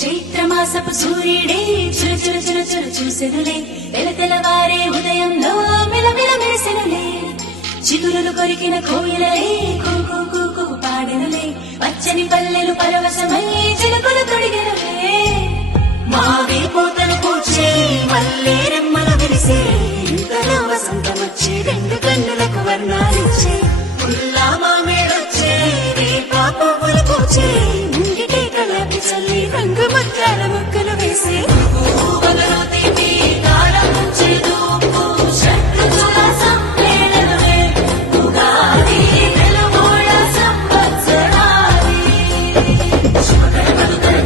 చైత్రమాసపు సూర్యుడే చురు చురు చురు చురు చూసెనులే తెలతెలవారే ఉదయంలో మిలమిల మెరిసెనులే చిగురులు కొరికిన కోయిలలే కూకు కూకు పాడెనులే పచ్చని పల్లెలు పరవశమై చిలుకలు తొడిగెనులే మావే పోతలు పూచే మల్లె రెమ్మలు విరిసే ఇంతలో వసంతమొచ్చే రెండు కన్నులకు వర్ణాలిచ్చే పుల్లా మామేడొచ్చే రేపా పువ్వులు పూచే ముంగిటే కళాపి చల్లి రంగు ముత్యాల ముగ్గులు వేసే పువ్వులలో తీపి కారం ముంచేదు షట్రుచుల సమ్మేళనమే ఉగాది తెలుగోళ్ళ సంవత్సరాది శుభకర మధుకర